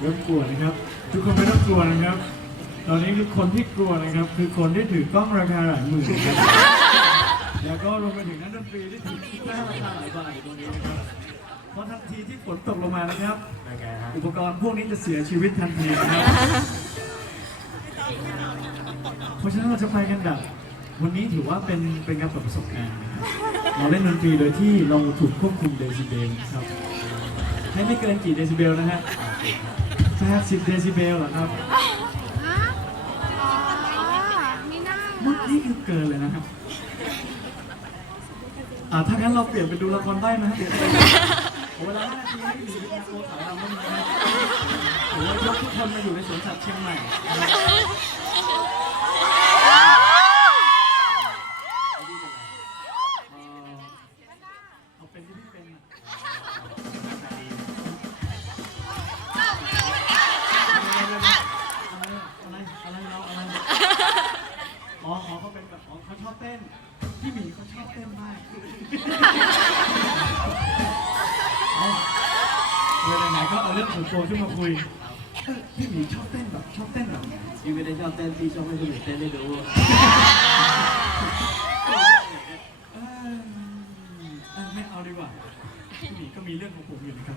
เริ่มกลัวนะครับ ทุกคนไม่ต้องกลัวนะครับ ตอนนี้คือคนที่กลัวนะครับ คือคนที่ถือกล้องราคาหลายหมื่นนะครับแล้วก็รวมไปถึงนักดนตรีที่ถือกีตาร์ราคาหลายบาทอยู่ตรงนี้นะครับเพราะทันทีที่ฝนตกลงมานะครับ อุปกรณ์พวกนี้จะเสียชีวิตทันทีนะครับเพราะฉะนั้นเราจะไปกันแบบวันนี้ถือว่าเป็นเป็นการเปิดประสบการณ์นะครับเราเล่นดนตรีโดยที่เราถูกควบคุมเดซิเบลครับให้ไม่เกินกี่เดซิเบลนะฮะ 80 เดซิเบลเหรอครับอ๋อมีหน้าเมื่อกี้คือเกินเลยนะครับ อ่าถ้างั้นเราเปลี่ยนไปดูละครใบ้ไหมฮะโอ้เวลา5นาทีให้พี่หมีเป็นโคขาวดำบ้างนะครับหรือว่ายกทุกคนมาอยู่ในสวนสัตว์เชียงใหม่ อ๋ออ๋อเขาเป็นแบบอ๋อเขาชอบเต้น พี่หมีเขาชอบเต้นมากเอาเวลาไหนก็เอาเรื่องส่วนตัวขึ้นมาคุยเออพี่หมีชอบเต้นแบบชอบเต้นแบบพี่ไม่ได้ชอบเต้นพี่ชอบให้คนอื่นเต้นให้ดูเออเออไม่เอาดีกว่าพี่หมีก็มีเรื่องของผมอยู่นะครับ